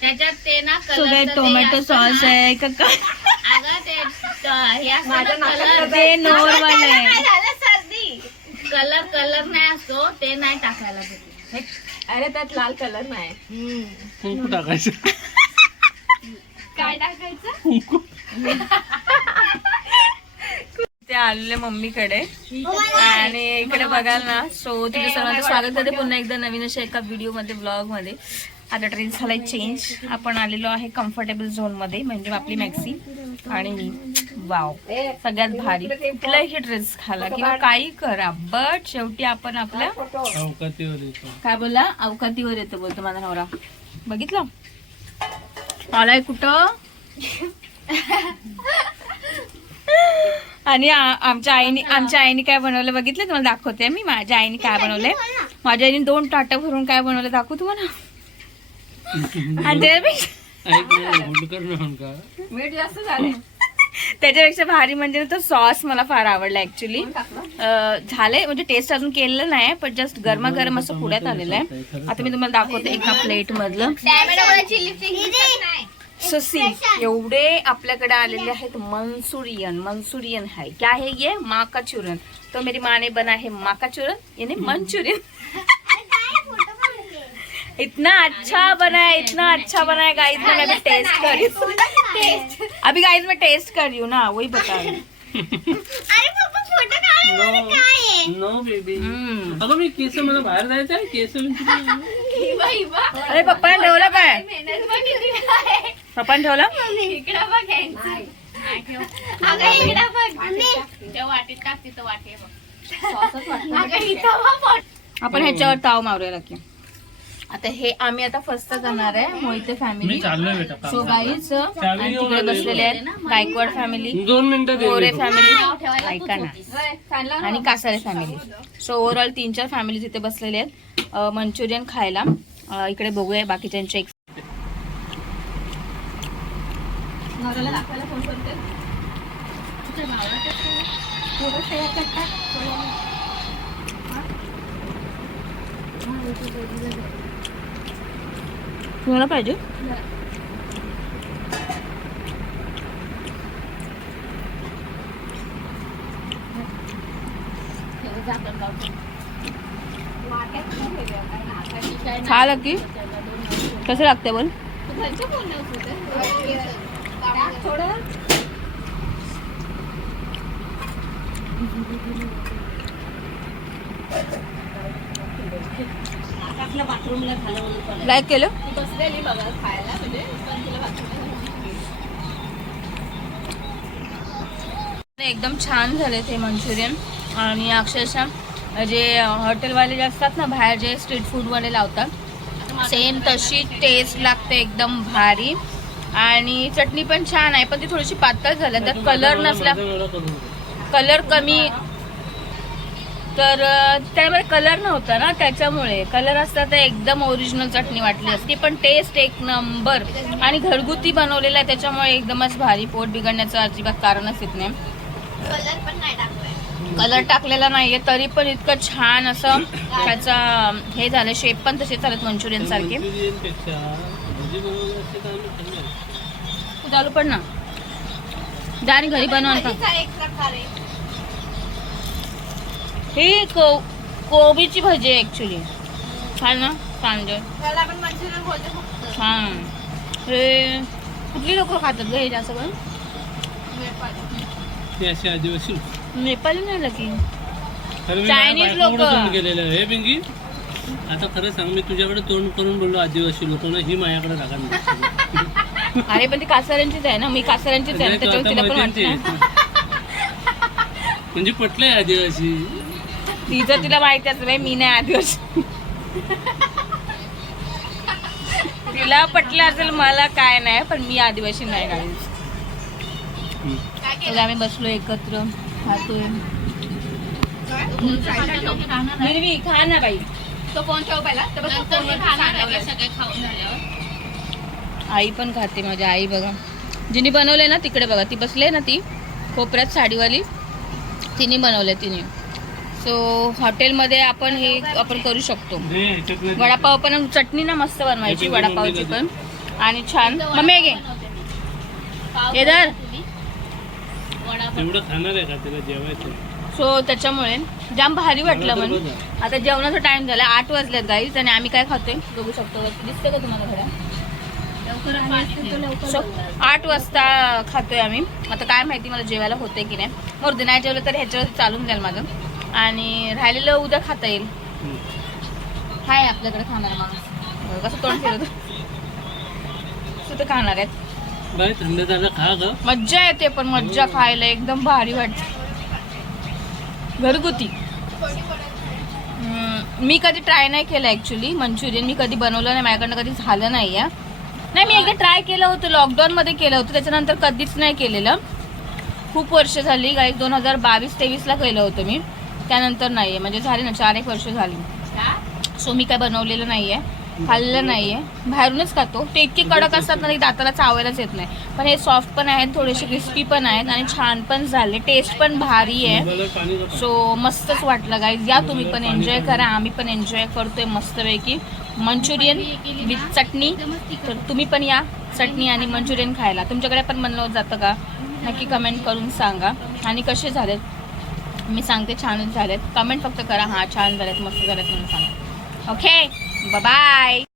त्याच्यात ते ना कलर टोमॅटो सॉस आहे का काय? अगं ते नॉर्मल आहे. सर्दी कलर नाही असतो ते नाही टाकायला पाहिजे. अरे त्यात लाल कलर नाही. कुंकू टाकायचं. काय टाकायचं? कुंकू. ते आलेले मम्मीकडे आणि इकडे बघाल ना. सो तुझं सर्वांचं स्वागत करते पुन्हा एकदा नवीन अशा एका व्हिडिओ मध्ये, ब्लॉग मध्ये. आता ड्रेस झालाय चेंज. आपण आलेलो आहे कम्फर्टेबल झोन मध्ये, म्हणजे आपली मॅक्सी आणि मी. वाव, सगळ्यात भारी. कुठलाही ड्रेस घाला किंवा काही करा, बट शेवटी आपण आपल्या अवकातीवर येतो. काय बोला, अवकातीवर येतो बोलतो माझा नवरा. बघितलं आलाय कुठं. आणि आमच्या आईने काय बनवलं बघितलं, तुम्हाला दाखवते मी. माझ्या आईने काय बनवलंय. माझ्या आईने 2 ताटं भरून काय बनवलं दाखवू तुम्हाला. आणि मीठ जास्त झाले. त्याच्यापेक्षा भारी म्हणजे तो सॉस मला फार आवडला ऍक्च्युली. झालंय म्हणजे टेस्ट अजून केलेलं नाही, पण जस्ट गरमागरम असं पुण्यात आलेलं आहे. आता मी तुम्हाला दाखवते एका प्लेट मधलं. सो सी, एवढे आपल्याकडे आलेले आहेत मंचुरियन है. क्या है ये? माकाचूरन. तो मेरी माँ ने बना है माकाचूरन, यानी मंचूरियन. इतना अच्छा बना है गाइस. मैं भी टेस्ट कर रही हूँ अभी गाइस. मैं टेस्ट कर रही हूँ ना, वही बता रही हूँ. No baby. अगं मी केस, मला बाहेर जायचं आहे. केस अरे पप्पाने ठेवलं काय? पप्पाने ठेवलं. आपण ह्याच्यावर ताव मारूया की. आता हे आम्ही आता फर्स्ट करणार आहे मोहिते फॅमिली. सो गाईज तिकडे बसलेले आहेत गायकवाड फॅमिली, 2 मिनिटं गोरे फॅमिली, ऐका ना, आणि Kasare family. So overall 3-4 family तिथे बसलेले आहेत मंचुरियन खायला. इकडे बघूया बाकीच्यांचे. तुम्हाला पाहिजे? खा की कसं लागते बोल. लाईक केलं. एकदम छान झाले ते मंचुरियन. आणि अक्षरशः जे हॉटेलवाले जे असतात ना बाहेर, जे स्ट्रीट फूडवाले लावतात, सेम तशी टेस्ट लागते, एकदम भारी. आणि चटणी पण छान आहे, पण ती थोडीशी पातळ झाली. त्यात कलर नसला, कलर कमी, तर त्यामध्ये कलर नव्हता ना, त्याच्यामुळे. कलर असता तर एकदम ओरिजिनल चटणी वाटली असती. पण टेस्ट एक नंबर आणि घरगुती बनवलेला आहे, त्याच्यामुळे एकदमच भारी. पोट बिघडण्याचं अजिबात कारणच येत नाही. कलर टाकलेला नाहीये तरी पण इतकं छान असं त्याचा हे झालं. शेप पण तसे चालत मंचुरियन सारखे. तू चालू पण ना, जा आणि घरी बनवा. ही कोबीची भाजी आहे ऍक्च्युली. छान ना, सांजे छान. हे कुठली लोक खातात ग हे जास्त करून? नेपाळी नाही लकी, चायनीज लोक. हे पिंकी, आता खरं सांग, मी तुझ्याकडे तोंड करून बोललो आदिवासी लोकांना, ही माझ्याकडे राखा. अरे पण ती कासाऱ्यांचीच आहे ना, मी कासाऱ्यांचीच आहे, त्याच्यावर तिला पण वाटतं. म्हणजे पटलंय आदिवासी. तिचं तिला माहिती असं, मी नाही आदिवासी. तिला पटलं असेल, मला काय नाही, पण मी आदिवासी नाही. गाडी आम्ही बसलो एकत्र खातोय. हिरवी खा ना बाई. तो फोन ठेव पहिला. सगळे खाऊन झाल्यावर आई पण खाते. माझी आई बघा, जिने बनवले ना तिकडे बघा, ती बसले ना, ती कोपऱ्यात साडीवाली, तिने बनवले तिने. सो हॉटेलमध्ये आपण करू शकतो. वडापाव पण चटणी ना मस्त बनवायची वडापावची पण. आणि छान मम्मी घे केदार. एवढं खाणार आहे का तिला जेवायचं? सो त्याच्यामुळे जाम भारी वाटलं म्हणून. आता जेवणाचा टाइम झाला 8 वाजलेत गाईज आणि आम्ही काय खातोय बघू शकतो. दिसतं का तुम्हाला घड्याळ? सो 8 वाजता खातोय आम्ही. आता काय माहिती मला जेवायला होते की नाही. मोरदे नाही जेवलं तर ह्याच्यावर चालून जाईल माझं आणि राहिलेलं उद्या खाता येईल. हाय आपल्याकडे खाणार माणूस कसं तोंड फिरत सुद्धा खाणार आहेत. बाय थंड झालं खा ग. मज्जा येते पण मज्जा खायला एकदम भारी वाटते घरगुती. मी कधी ट्राय नाही केलं ॲक्च्युली मंचुरियन. मी कधी बनवलं नाही माझ्याकडनं कधी झालं नाही आहे. नाही मी एकदा ट्राय केलं होतं लॉकडाऊनमध्ये केलं होतं त्याच्यानंतर कधीच नाही केलेलं. खूप वर्ष झाली काही 2022-23ला केलं होतं मी. त्यानंतर नाही आहे म्हणजे झाली ना 4-1 वर्ष झाली. सो मी काय बनवलेलं नाही आहे खाल्लं नाही आहे बाहेरूनच खातो. ते इतके कडक असतात ना दाताला चावायलाच येत नाही. पण हे सॉफ्ट पण आहेत थोडेसे क्रिस्पी पण आहेत आणि छान पण झाले. टेस्ट पण भारी आहे. सो मस्तच वाटलं गाईज. या तुम्ही पण एन्जॉय करा. आम्ही पण एन्जॉय करतोय मस्तपैकी मंचुरियन विथ चटणी. तर तुम्ही पण या चटणी आणि मंचुरियन खायला. तुमच्याकडे पण बनवलं जातं का नक्की कमेंट करून सांगा. आणि कसे झालेत मी सांगते छानच झालेत. कमेंट फक्त करा हां छान झालेत मस्त झालेत म्हणून सांगा. Okay bye.